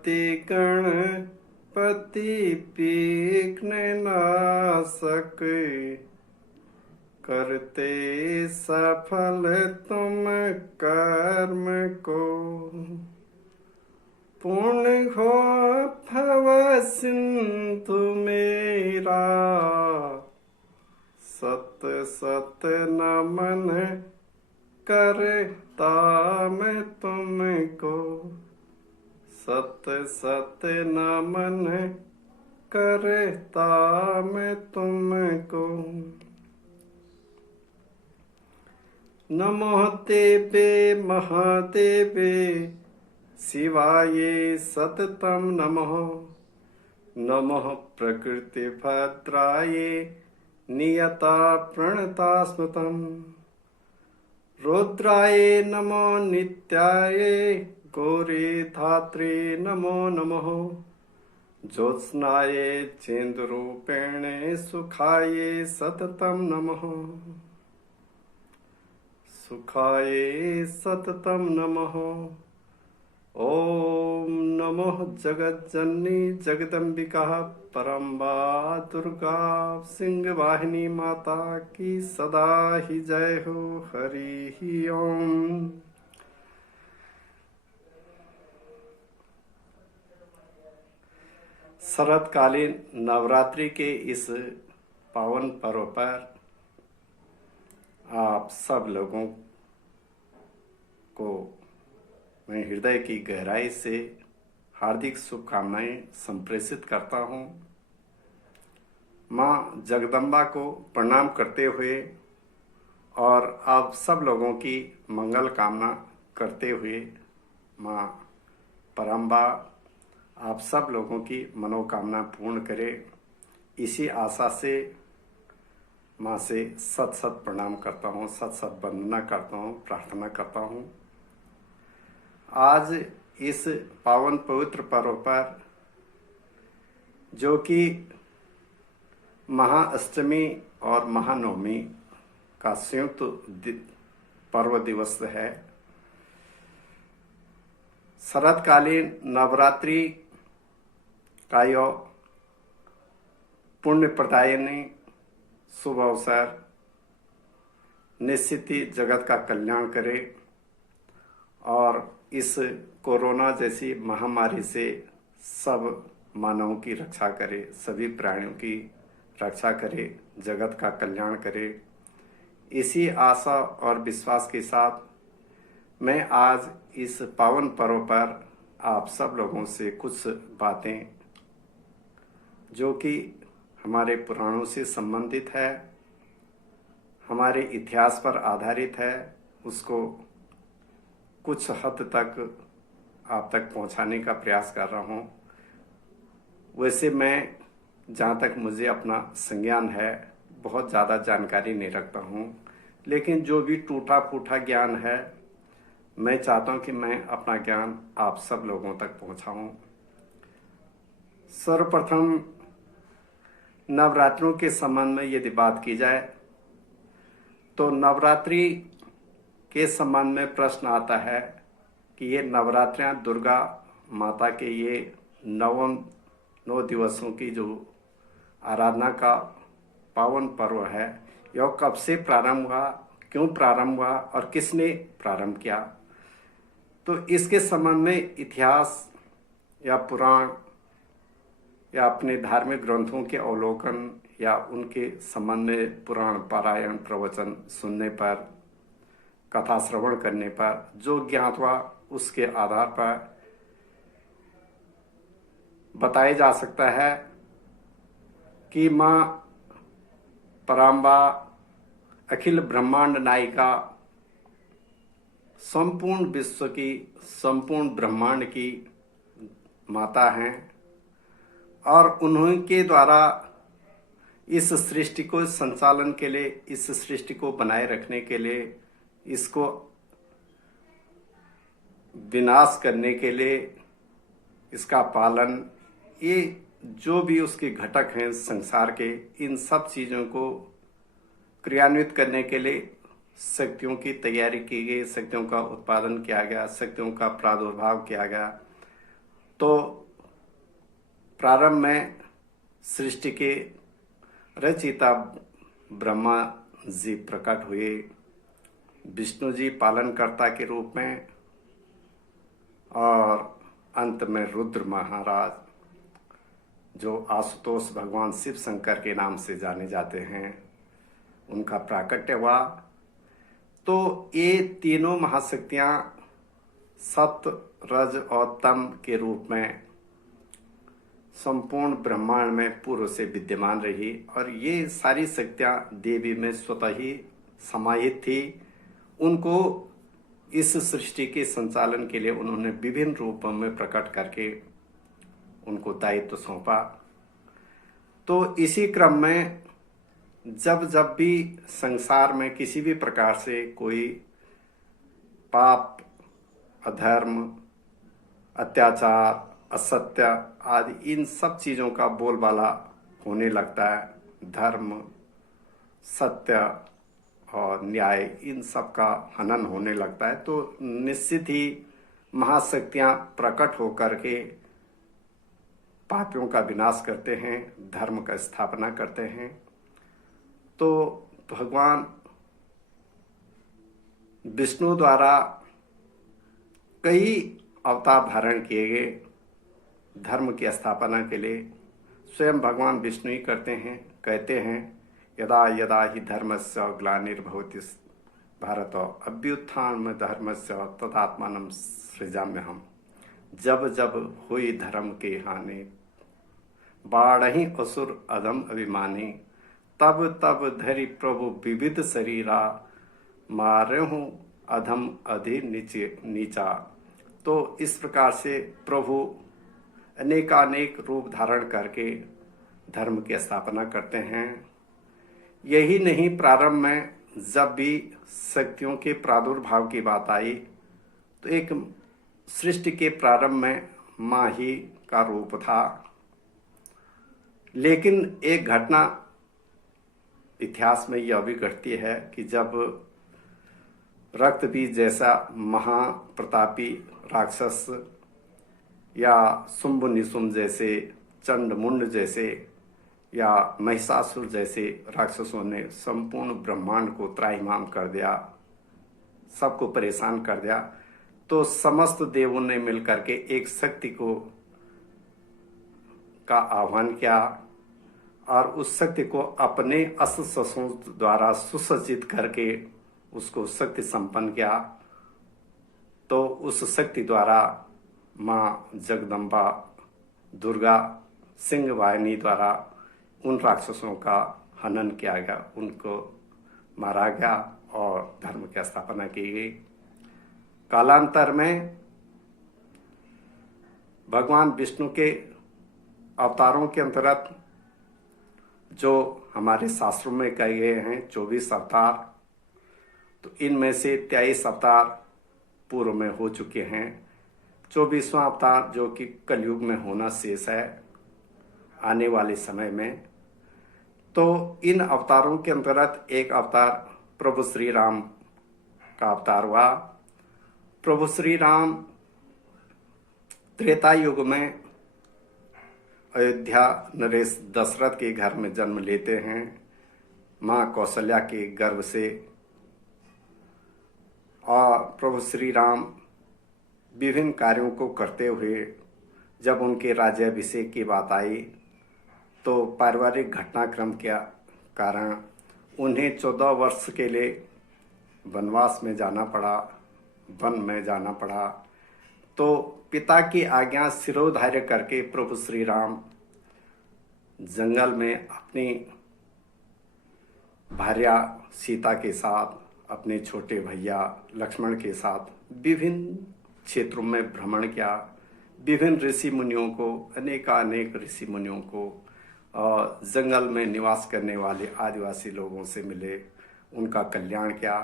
पति गणपति विघ्न नाशक, करते सफल तुम कर्म को। पूर्ण हो भव सिंधु मेरा, सत सत नमन करता मैं तुमको। सत सत नमन करता मैं तुमको। नमो देवे महादेवे शिवाय सततम नमः। नमः प्रकृति भद्राय नियता प्रणता स्मृतम्। रुद्राय नमो नित्याय गौरी धात्रे नमो नमः। ज्योत्स्नाय चेन्द्रूपेण सुखाय सततम नमः। सुखाय सततम नमः। ओम नमः जगज्जननी जगदम्बिका परम्बा दुर्गा सिंह वाहिनी माता की सदा ही जय हो। हरि ही ओम। शरतकालीन नवरात्रि के इस पावन पर्व पर आप सब लोगों को मैं हृदय की गहराई से हार्दिक शुभकामनाएं संप्रेषित करता हूं। मां जगदम्बा को प्रणाम करते हुए और आप सब लोगों की मंगल कामना करते हुए मां परम्बा आप सब लोगों की मनोकामना पूर्ण करे, इसी आशा से मां से सत सत प्रणाम करता हूं, सत सत वंदना करता हूं, प्रार्थना करता हूं। आज इस पावन पवित्र पर्व पर, जो कि महाअष्टमी और महानवमी का संयुक्त पर्व दिवस है, शरतकालीन नवरात्रि का यह पुण्य प्रदायिनी शुभ अवसर निश्चित ही जगत का कल्याण करे और इस कोरोना जैसी महामारी से सब मानवों की रक्षा करे, सभी प्राणियों की रक्षा करे, जगत का कल्याण करे। इसी आशा और विश्वास के साथ मैं आज इस पावन पर्व पर आप सब लोगों से कुछ बातें जो कि हमारे पुराणों से संबंधित है, हमारे इतिहास पर आधारित है, उसको कुछ हद तक आप तक पहुंचाने का प्रयास कर रहा हूं। वैसे मैं जहां तक मुझे अपना संज्ञान है बहुत ज़्यादा जानकारी नहीं रखता हूं, लेकिन जो भी टूटा फूटा ज्ञान है मैं चाहता हूं कि मैं अपना ज्ञान आप सब लोगों तक पहुंचाऊं। सर्वप्रथम नवरात्रों के संबंध में यदि बात की जाए तो नवरात्रि के संबंध में प्रश्न आता है कि ये नवरात्रियां दुर्गा माता के ये 9 दिवसों की जो आराधना का पावन पर्व है, यह कब से प्रारंभ हुआ, क्यों प्रारंभ हुआ और किसने प्रारंभ किया। तो इसके संबंध में इतिहास या पुराण या अपने धार्मिक ग्रंथों के अवलोकन या उनके संबंध में पुराण पारायण प्रवचन सुनने पर, कथा श्रवण करने पर जो ज्ञात हुआ उसके आधार पर बताया जा सकता है कि मां परम्बा अखिल ब्रह्मांड नायिका संपूर्ण विश्व की, संपूर्ण ब्रह्मांड की माता हैं और उन्हीं के द्वारा इस सृष्टि को संचालन के लिए, इस सृष्टि को बनाए रखने के लिए, इसको विनाश करने के लिए, इसका पालन, ये जो भी उसके घटक हैं संसार के, इन सब चीज़ों को क्रियान्वित करने के लिए शक्तियों की तैयारी की गई, शक्तियों का उत्पादन किया गया, शक्तियों का प्रादुर्भाव किया गया तो प्रारंभ में सृष्टि के रचयिता ब्रह्मा जी प्रकट हुए, विष्णु जी पालनकर्ता के रूप में, और अंत में रुद्र महाराज जो आशुतोष भगवान शिव शंकर के नाम से जाने जाते हैं, उनका प्राकट्य हुआ। तो ये तीनों महाशक्तियां सत्य, रज और तम के रूप में संपूर्ण ब्रह्मांड में पूर्व से विद्यमान रही, और ये सारी शक्तियां देवी में स्वतः ही समाहित थी। उनको इस सृष्टि के संचालन के लिए उन्होंने विभिन्न रूपों में प्रकट करके उनको दायित्व सौंपा। तो इसी क्रम में जब जब भी संसार में किसी भी प्रकार से कोई पाप, अधर्म, अत्याचार, असत्य आदि इन सब चीज़ों का बोलबाला होने लगता है, धर्म, सत्य और न्याय इन सब का हनन होने लगता है, तो निश्चित ही महाशक्तियां प्रकट होकर के पापियों का विनाश करते हैं, धर्म का स्थापना करते हैं। तो भगवान विष्णु द्वारा कई अवतार धारण किए गए धर्म की स्थापना के लिए। स्वयं भगवान विष्णु ही करते हैं, कहते हैं, यदा यदा ही धर्मस्य ग्लानिर्भवति भारत अभ्युत्थान धर्मस्य तदात्मानं सृजाम्यहम्। जब जब हुई धर्म के हानि, बाढ़हि असुर अधम अभिमानी, तब तब धरि प्रभु विविध शरीरा, मारहूँ अधम अधि नीचा। तो इस प्रकार से प्रभु अनेकानेक रूप धारण करके धर्म की स्थापना करते हैं। यही नहीं, प्रारंभ में जब भी शक्तियों के प्रादुर्भाव की बात आई तो एक सृष्टि के प्रारंभ में माँ ही का रूप था। लेकिन एक घटना इतिहास में यह भी घटती है कि जब रक्तबीज जैसा महाप्रतापी राक्षस या शुंभ निशुंभ जैसे, चंड मुंड जैसे या महिषासुर जैसे राक्षसों ने संपूर्ण ब्रह्मांड को त्राहिमाम कर दिया, सबको परेशान कर दिया, तो समस्त देवों ने मिलकर के एक शक्ति का आह्वान किया और उस शक्ति को अपने अस्त्र शस्त्रों द्वारा सुसज्जित करके उसको शक्ति संपन्न किया। तो उस शक्ति द्वारा माँ जगदम्बा दुर्गा सिंह वाहिनी द्वारा उन राक्षसों का हनन किया गया, उनको मारा गया और धर्म की स्थापना की गई। कालांतर में भगवान विष्णु के अवतारों के अंतर्गत जो हमारे शास्त्रों में कहे गए हैं 24 अवतार, तो इनमें से 23 अवतार पूर्व में हो चुके हैं। 24वां अवतार जो कि कलयुग में होना शेष है आने वाले समय में। तो इन अवतारों के अंतर्गत एक अवतार प्रभु श्री राम का अवतार हुआ। प्रभु श्री राम त्रेता युग में अयोध्या नरेश दशरथ के घर में जन्म लेते हैं, माँ कौशल्या के गर्भ से। और प्रभु श्री राम विभिन्न कार्यों को करते हुए जब उनके राज्याभिषेक की बात आई तो पारिवारिक घटनाक्रम के कारण उन्हें 14 वर्ष के लिए वनवास में जाना पड़ा, वन में जाना पड़ा। तो पिता की आज्ञा शिरोधार्य करके प्रभु श्री राम जंगल में अपनी भार्या सीता के साथ, अपने छोटे भैया लक्ष्मण के साथ विभिन्न क्षेत्रों में भ्रमण किया, विभिन्न ऋषि मुनियों को, अनेकानेक ऋषि मुनियों को और जंगल में निवास करने वाले आदिवासी लोगों से मिले, उनका कल्याण किया।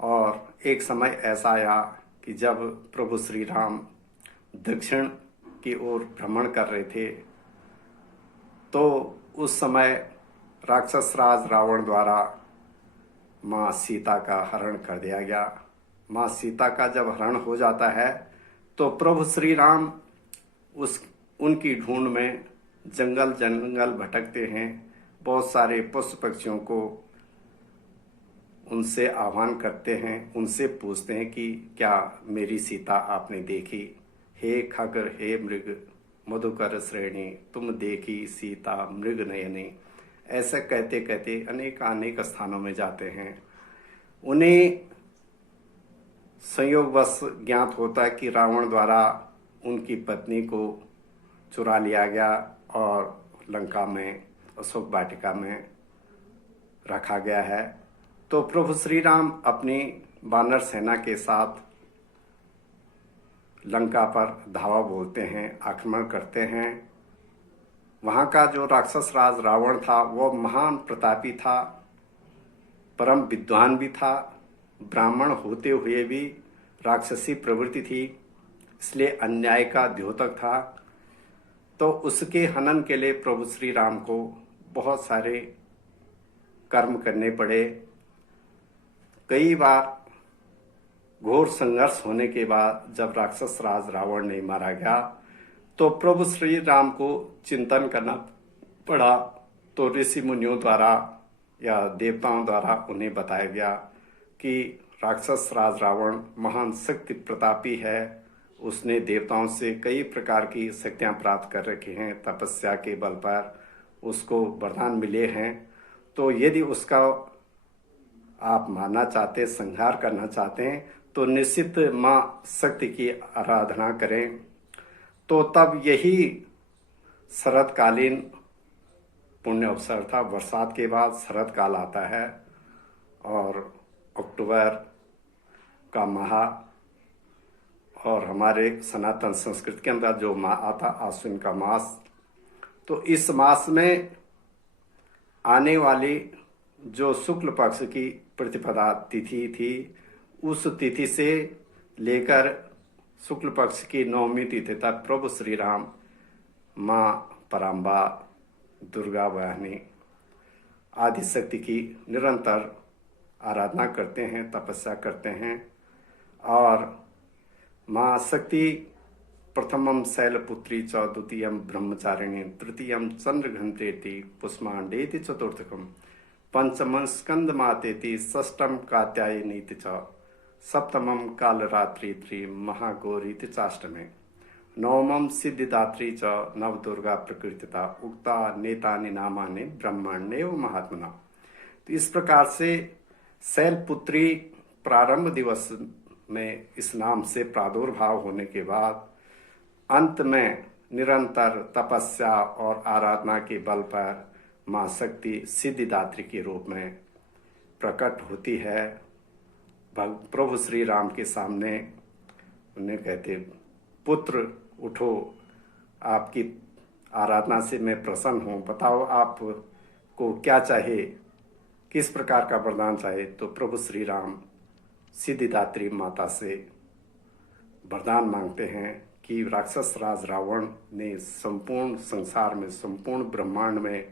और एक समय ऐसा आया कि जब प्रभु श्री राम दक्षिण की ओर भ्रमण कर रहे थे तो उस समय राक्षस राज रावण द्वारा माँ सीता का हरण कर दिया गया। माँ सीता का जब हरण हो जाता है तो प्रभु श्री राम उनकी ढूंढ में जंगल जंगल भटकते हैं। बहुत सारे पशु पक्षियों को उनसे आह्वान करते हैं, उनसे पूछते हैं कि क्या मेरी सीता आपने देखी? हे खगर हे मृग मधुकर श्रेणी, तुम देखी सीता मृग नयनी। ऐसा कहते कहते अनेक स्थानों में जाते हैं। उन्हें संयोगवश ज्ञात होता है कि रावण द्वारा उनकी पत्नी को चुरा लिया गया और लंका में अशोक वाटिका में रखा गया है। तो प्रभु श्री राम अपनी वानर सेना के साथ लंका पर धावा बोलते हैं, आक्रमण करते हैं। वहाँ का जो राक्षस राज रावण था वो महान प्रतापी था, परम विद्वान भी था, ब्राह्मण होते हुए भी राक्षसी प्रवृत्ति थी, इसलिए अन्याय का द्योतक था। तो उसके हनन के लिए प्रभु श्री राम को बहुत सारे कर्म करने पड़े। कई बार घोर संघर्ष होने के बाद जब राक्षस राज रावण नहीं मारा गया तो प्रभु श्री राम को चिंतन करना पड़ा। तो ऋषि मुनियों द्वारा या देवताओं द्वारा उन्हें बताया गया कि राक्षस राज रावण महान शक्ति प्रतापी है, उसने देवताओं से कई प्रकार की शक्तियां प्राप्त कर रखी हैं, तपस्या के बल पर उसको वरदान मिले हैं। तो यदि उसका आप मानना चाहते हैं, संहार करना चाहते हैं, तो निश्चित माँ शक्ति की आराधना करें। तो तब यही शरतकालीन पुण्य अवसर था। बरसात के बाद शरत काल आता है और अक्टूबर का माह और हमारे सनातन संस्कृति के अंदर जो माह आता आश्विन का मास, तो इस मास में आने वाली जो शुक्ल पक्ष की प्रतिपदा तिथि थी, उस तिथि से लेकर शुक्ल पक्ष की नवमी तिथि तक प्रभु श्री राम माँ पराम्बा, दुर्गा वाहिनी आदि शक्ति की निरंतर आराधना करते हैं, तपस्या करते हैं। और माँ शक्ति प्रथमम शैलपुत्री च, द्वितीयम ब्रह्मचारिणी, तृतीयम चंद्रघंटेति, पुष्मांडेति चतुर्थकम, पंचमं स्कंदमातेति, षष्ठम कात्यायनीति च, सप्तमं कालरात्रि महागौरीति चाष्टमे, नवमं सिद्धिदात्री च, नवदुर्गा प्रकृतिता, उक्ता नेतानि नामानि ब्रह्मण्येव महात्मना। तो इस प्रकार से शैलपुत्री प्रारंभ दिवस में इस नाम से प्रादुर्भाव होने के बाद अंत में निरंतर तपस्या और आराधना के बल पर माँ शक्ति सिद्धिदात्री के रूप में प्रकट होती है। प्रभु श्री राम के सामने उन्हें कहते, पुत्र उठो, आपकी आराधना से मैं प्रसन्न हूँ, बताओ आपको क्या चाहिए, किस प्रकार का वरदान चाहिए। तो प्रभु श्री राम सिद्धिदात्री माता से वरदान मांगते हैं कि राक्षस राज रावण ने संपूर्ण संसार में, संपूर्ण ब्रह्मांड में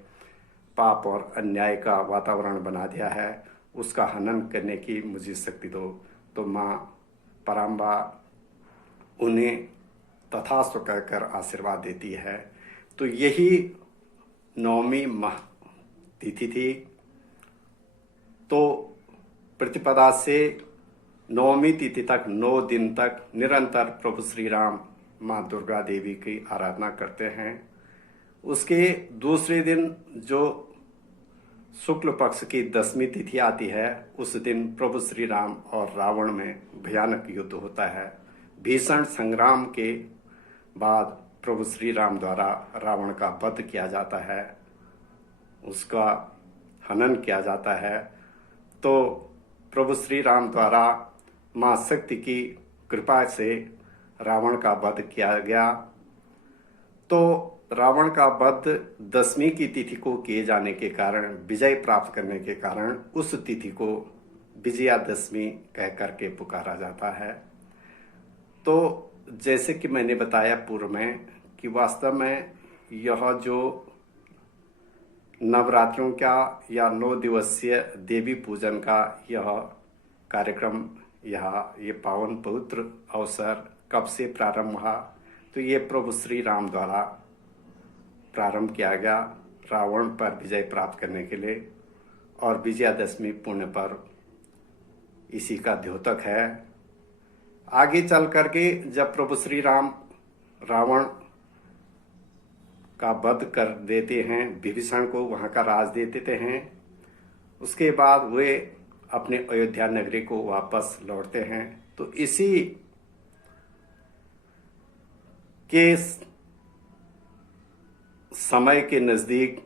पाप और अन्याय का वातावरण बना दिया है, उसका हनन करने की मुझे शक्ति दो। तो माँ पराम्बा उन्हें तथास्तु कहकर आशीर्वाद देती है। तो यही नवमी माह तिथि थी। तो प्रतिपदा से नवमी तिथि तक 9 दिन तक निरंतर प्रभु श्री राम माँ दुर्गा देवी की आराधना करते हैं। उसके दूसरे दिन जो शुक्ल पक्ष की 10वीं तिथि आती है, उस दिन प्रभु श्री राम और रावण में भयानक युद्ध होता है। भीषण संग्राम के बाद प्रभु श्री राम द्वारा रावण का वध किया जाता है, उसका हनन किया जाता है। तो प्रभु श्री राम द्वारा माँ शक्ति की कृपा से रावण का वध किया गया। तो रावण का वध 10वीं की तिथि को किए जाने के कारण, विजय प्राप्त करने के कारण उस तिथि को विजयादशमी कह करके पुकारा जाता है। तो जैसे कि मैंने बताया पूर्व में कि वास्तव में यह जो नवरात्रों का या 9 दिवसीय देवी पूजन का यह कार्यक्रम, ये पावन पवित्र अवसर कब से प्रारंभ हुआ, तो ये प्रभु श्री राम द्वारा प्रारंभ किया गया रावण पर विजय प्राप्त करने के लिए, और विजयादशमी पुण्य पर्व इसी का द्योतक है। आगे चल करके जब प्रभु श्री राम रावण का वध कर देते हैं, विभीषण को वहां का राज दे देते हैं, उसके बाद वे अपने अयोध्या नगरी को वापस लौटते हैं। तो इसी के समय के नज़दीक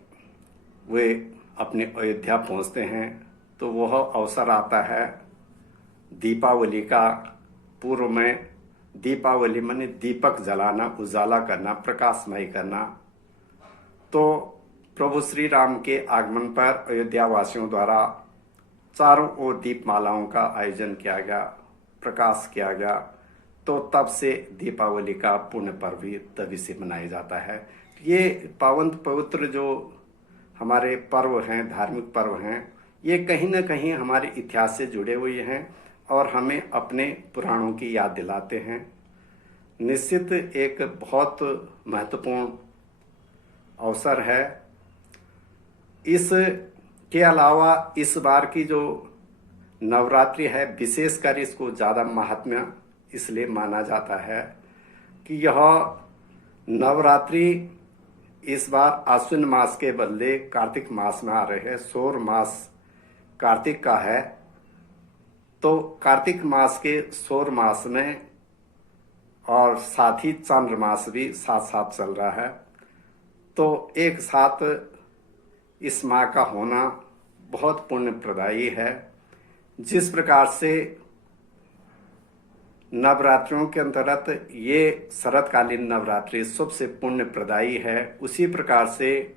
वे अपने अयोध्या पहुंचते हैं। तो वह अवसर आता है दीपावली का। पूर्व में दीपावली माने दीपक जलाना, उजाला करना, प्रकाशमय करना। तो प्रभु श्री राम के आगमन पर अयोध्या वासियों द्वारा चारों ओर दीपमालाओं का आयोजन किया गया, प्रकाश किया गया। तो तब से दीपावली का पुण्य पर्व भी तभी से मनाया जाता है। ये पावन पवित्र जो हमारे पर्व हैं, धार्मिक पर्व हैं, ये कहीं ना कहीं हमारे इतिहास से जुड़े हुए हैं और हमें अपने पुराणों की याद दिलाते हैं। निश्चित एक बहुत महत्वपूर्ण अवसर है। इसके अलावा इस बार की जो नवरात्रि है, विशेषकर इसको ज़्यादा महात्म्य इसलिए माना जाता है कि यह नवरात्रि इस बार आश्विन मास के बदले कार्तिक मास में आ रहे हैं। सौर मास कार्तिक का है, तो कार्तिक मास के सौर मास में और साथ ही चंद्र मास भी साथ साथ चल रहा है। तो एक साथ इस माह का होना बहुत पुण्य प्रदायी है। जिस प्रकार से नवरात्रियों के अंतर्गत ये शरतकालीन नवरात्रि सबसे पुण्य प्रदायी है, उसी प्रकार से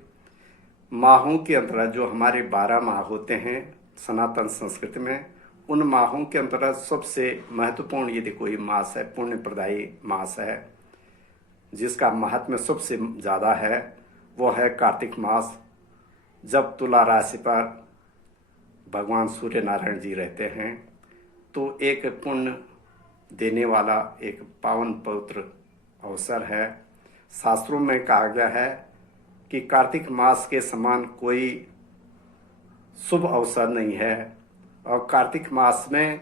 माहों के अंतर्गत जो हमारे 12 माह होते हैं सनातन संस्कृति में, उन माहों के अंतर्गत सबसे महत्वपूर्ण यदि कोई मास है, पुण्य प्रदायी मास है, जिसका महात्म्य सबसे ज़्यादा है, वो है कार्तिक मास। जब तुला राशि पर भगवान सूर्य नारायण जी रहते हैं, तो एक पुण्य देने वाला एक पावन पवित्र अवसर है। शास्त्रों में कहा गया है कि कार्तिक मास के समान कोई शुभ अवसर नहीं है, और कार्तिक मास में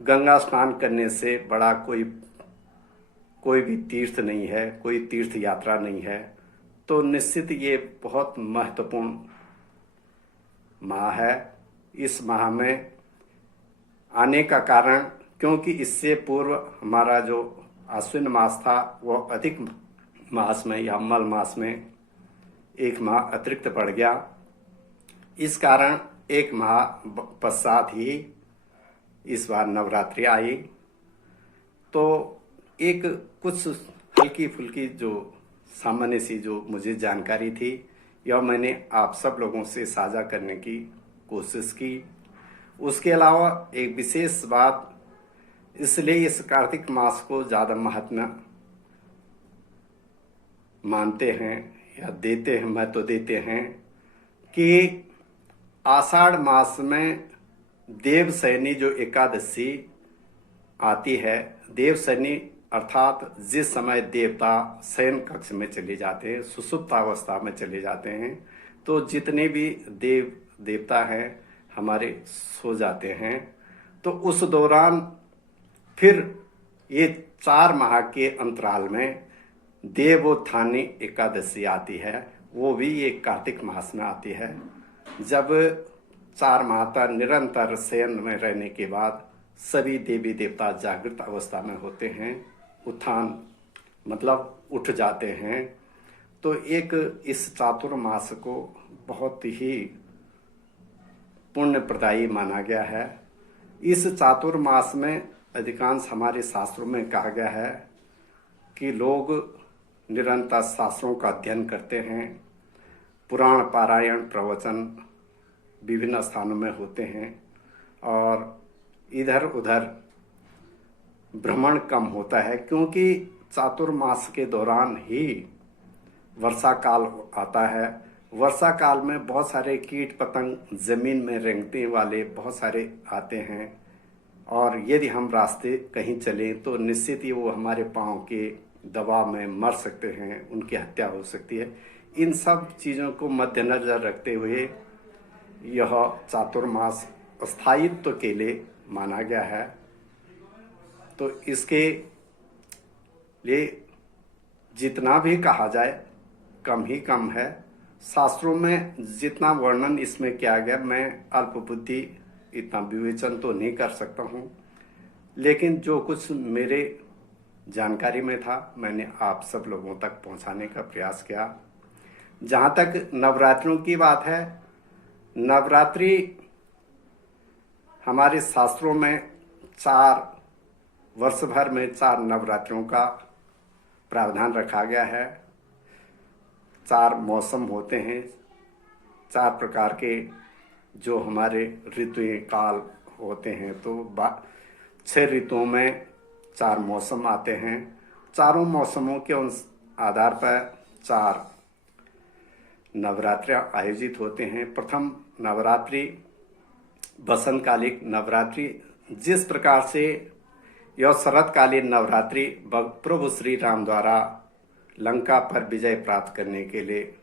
गंगा स्नान करने से बड़ा कोई भी तीर्थ नहीं है, कोई तीर्थ यात्रा नहीं है। तो निश्चित ये बहुत महत्वपूर्ण माह है। इस माह में आने का कारण, क्योंकि इससे पूर्व हमारा जो आश्विन मास था वह अधिक मास में या मल मास में एक माह अतिरिक्त बढ़ गया। इस कारण एक माह पश्चात ही इस बार नवरात्रि आई। तो एक कुछ हल्की फुल्की जो सामान्य सी जो मुझे जानकारी थी, यह मैंने आप सब लोगों से साझा करने की कोशिश की। उसके अलावा एक विशेष बात, इसलिए इस कार्तिक मास को ज़्यादा महत्व मानते हैं या देते हैं, महत्व देते हैं कि आषाढ़ मास में देवशयनी जो एकादशी आती है, देवशयनी अर्थात जिस समय देवता शयन कक्ष में चले जाते हैं, सुषुप्त अवस्था में चले जाते हैं, तो जितने भी देवता हैं हमारे सो जाते हैं। तो उस दौरान फिर ये 4 माह के अंतराल में देवोत्थानी एकादशी आती है, वो भी ये कार्तिक मास में आती है। जब 4 माह तक निरंतर शयन में रहने के बाद सभी देवी देवता जागृत अवस्था में होते हैं, उत्थान मतलब उठ जाते हैं। तो एक इस चातुर्मास को बहुत ही पुण्य प्रदायी माना गया है। इस चातुर्मास में अधिकांश हमारे शास्त्रों में कहा गया है कि लोग निरंतर शास्त्रों का अध्ययन करते हैं, पुराण पारायण प्रवचन विभिन्न स्थानों में होते हैं, और इधर उधर भ्रमण कम होता है, क्योंकि चातुर्मास के दौरान ही वर्षा काल आता है। वर्षा काल में बहुत सारे कीट पतंग जमीन में रेंगते वाले बहुत सारे आते हैं, और यदि हम रास्ते कहीं चलें तो निश्चित ही वो हमारे पाँव के दबाव में मर सकते हैं, उनकी हत्या हो सकती है। इन सब चीज़ों को मद्देनजर रखते हुए यह चातुर्मास स्थायित्व के लिए माना गया है। तो इसके लिए जितना भी कहा जाए कम ही कम है। शास्त्रों में जितना वर्णन इसमें किया गया, मैं अल्पबुद्धि इतना विवेचन तो नहीं कर सकता हूँ, लेकिन जो कुछ मेरे जानकारी में था मैंने आप सब लोगों तक पहुँचाने का प्रयास किया। जहाँ तक नवरात्रों की बात है, नवरात्रि हमारे शास्त्रों में 4 वर्ष भर में 4 नवरात्रों का प्रावधान रखा गया है। 4 मौसम होते हैं, 4 प्रकार के जो हमारे ऋतु काल होते हैं। तो 6 ऋतुओं में 4 मौसम आते हैं। चारों मौसमों के आधार पर 4 नवरात्रि आयोजित होते हैं। प्रथम नवरात्रि बसंतकालिक नवरात्रि, जिस प्रकार से यह शरतकालीन नवरात्रि प्रभु श्री राम द्वारा लंका पर विजय प्राप्त करने के लिए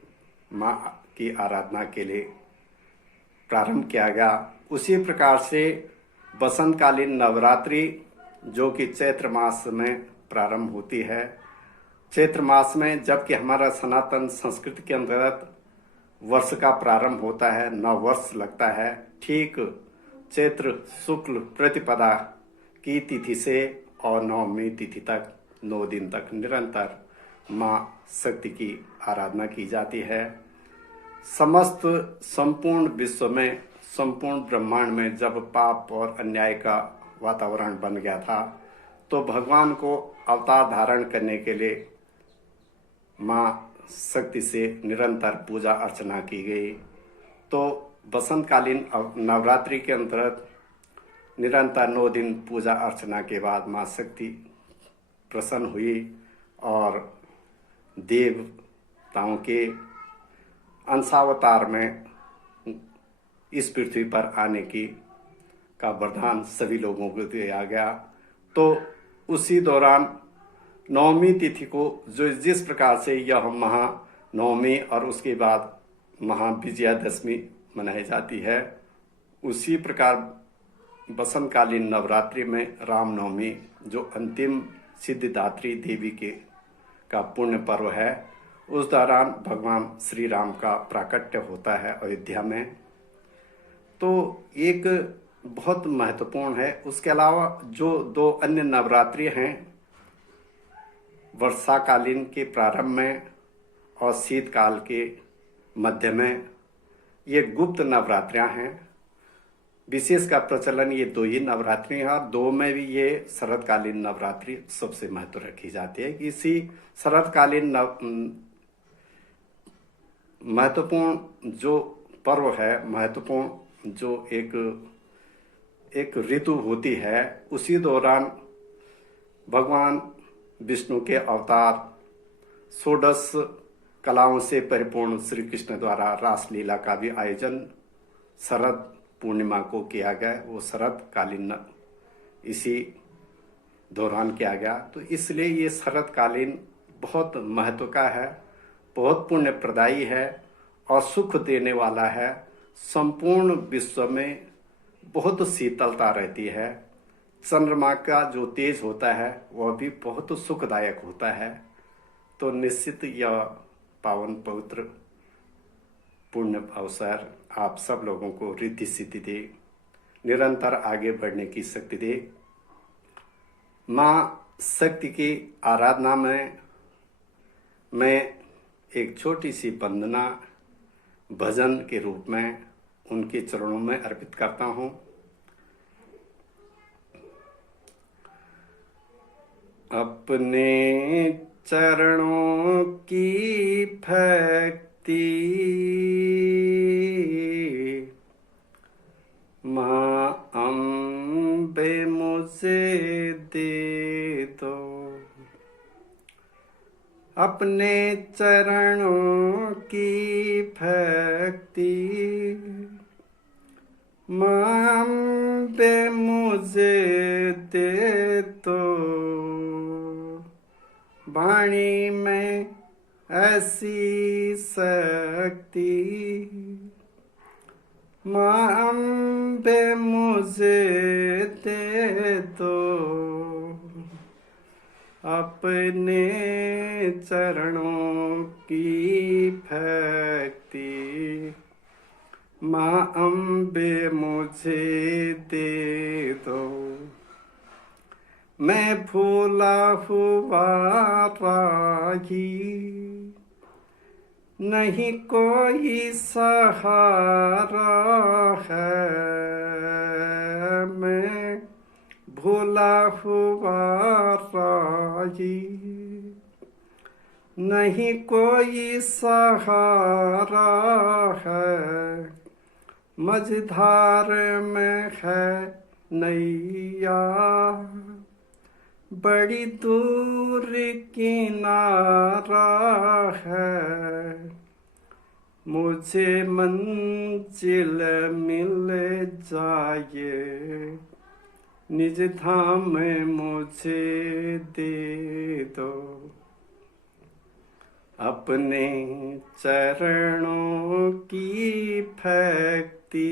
माँ की आराधना के लिए प्रारंभ किया गया, उसी प्रकार से बसंतकालीन नवरात्रि जो कि चैत्र मास में प्रारंभ होती है। चैत्र मास में जबकि हमारा सनातन संस्कृति के अंतर्गत वर्ष का प्रारंभ होता है, 9 वर्ष लगता है। ठीक चैत्र शुक्ल प्रतिपदा की तिथि से और 9वीं तिथि तक 9 दिन तक निरंतर माँ शक्ति की आराधना की जाती है। समस्त संपूर्ण विश्व में, संपूर्ण ब्रह्मांड में जब पाप और अन्याय का वातावरण बन गया था, तो भगवान को अवतार धारण करने के लिए माँ शक्ति से निरंतर पूजा अर्चना की गई। तो बसंतकालीन नवरात्रि के अंतर्गत निरंतर 9 दिन पूजा अर्चना के बाद माँ शक्ति प्रसन्न हुई और देवताओं के अंशावतार में इस पृथ्वी पर आने की का वरदान सभी लोगों को दिया गया। तो उसी दौरान 9वीं तिथि को जो जिस प्रकार से यह महानवमी और उसके बाद महाविजयादशमी मनाई जाती है, उसी प्रकार बसंतकालीन नवरात्रि में रामनवमी जो अंतिम सिद्धिदात्री देवी के का पुण्य पर्व है, उस दौरान भगवान श्री राम का प्राकट्य होता है अयोध्या में। तो एक बहुत महत्वपूर्ण है। उसके अलावा जो 2 अन्य नवरात्रि हैं, वर्षाकालीन के प्रारंभ में और शीतकाल के मध्य में, ये गुप्त नवरात्रियां हैं। विशेष का प्रचलन ये 2 ही नवरात्रि हैं और 2 में भी ये शरतकालीन नवरात्रि सबसे महत्व रखी जाती है। इसी शरतकालीन महत्वपूर्ण जो पर्व है, महत्वपूर्ण जो एक ऋतु होती है, उसी दौरान भगवान विष्णु के अवतार 16 कलाओं से परिपूर्ण श्री कृष्ण द्वारा रासलीला का भी आयोजन शरद पूर्णिमा को किया गया। वो शरतकालीन इसी दौरान किया गया। तो इसलिए ये शरतकालीन बहुत महत्व का है, बहुत पुण्य प्रदायी है और सुख देने वाला है। संपूर्ण विश्व में बहुत शीतलता रहती है। चंद्रमा का जो तेज होता है वह भी बहुत सुखदायक होता है। तो निश्चित यह पावन पवित्र पुण्य अवसर आप सब लोगों को रिद्धि सिद्धि दे, निरंतर आगे बढ़ने की शक्ति दे। माँ शक्ति की आराधना में मैं एक छोटी सी वंदना भजन के रूप में उनके चरणों में अर्पित करता हूँ। अपने चरणों की भक्ति माँ अम्बे मुझे दे दो। अपने चरणों की भक्ति माँ अम्बे मुझे दे तो वाणी में ऐसी शक्ति, माँ अम्बे मुझे दे तो अपने चरणों की भक्ति, माँ अम्बे मुझे दे दो। मैं भूला हुआ राही, नहीं कोई सहारा है, मैं भूला हुआ राही, नहीं कोई सहारा है, मझधार में है नैया, बड़ी दूर किनारा है, मुझे मंजिल मिल जाए, निज धाम मुझे दे दो। अपने चरणों की भक्ति,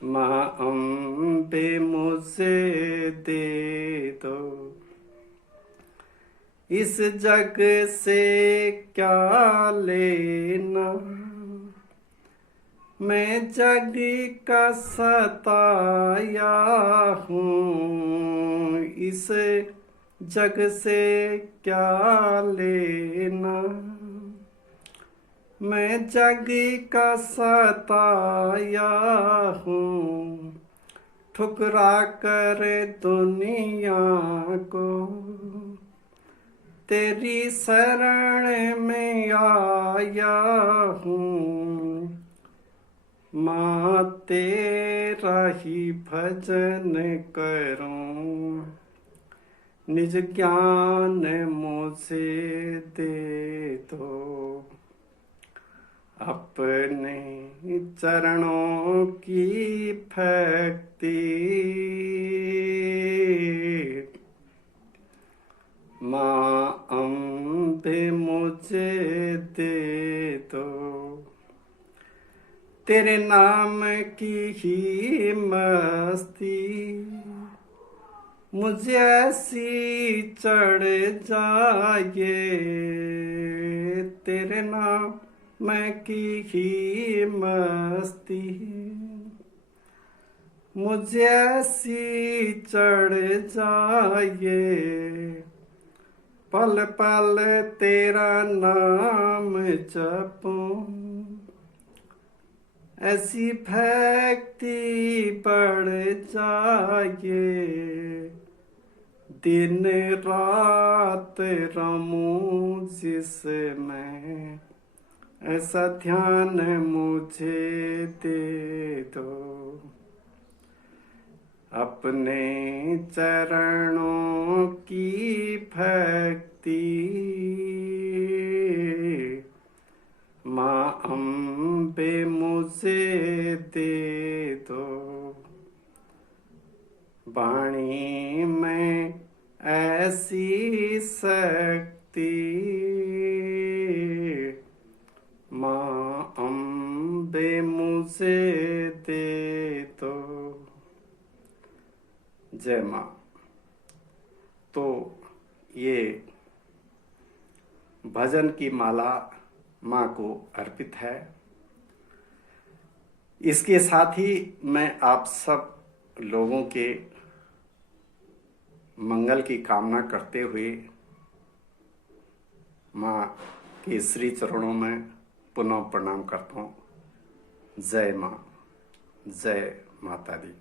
माँ अम्बे मुझे दे दो। इस जग से क्या लेना, मैं जग का सताया हूँ, इस जग से क्या लेना, मैं जग का सताया हूँ, ठुकरा कर दुनिया को तेरी शरण में आया हूँ, माँ तेरा ही भजन करूँ, निज ज्ञान मुझे दे दो। अपने चरणों की भक्ति, माँ अम्बे मुझे दे दो। तेरे नाम की ही मस्ती मुझे ऐसी चढ़ जाए, तेरे नाम की ही मस्ती मुझे ऐसी चढ़ जाए, पल पल तेरा नाम जपूं, ऐसी भक्ति बढ़ जाए, दिन रात रमूं जिसमें, ऐसा ध्यान मुझे दे दो। अपने चरणों की भक्ति, माँ अम्बे मुझे दे दो। वाणी में ऐसी शक्ति, माँ अम्बे मुझे दे दो। जय माँ। तो ये भजन की माला माँ को अर्पित है। इसके साथ ही मैं आप सब लोगों के मंगल की कामना करते हुए माँ के श्री चरणों में पुनः प्रणाम करता हूँ। जय माँ, जय माता दी।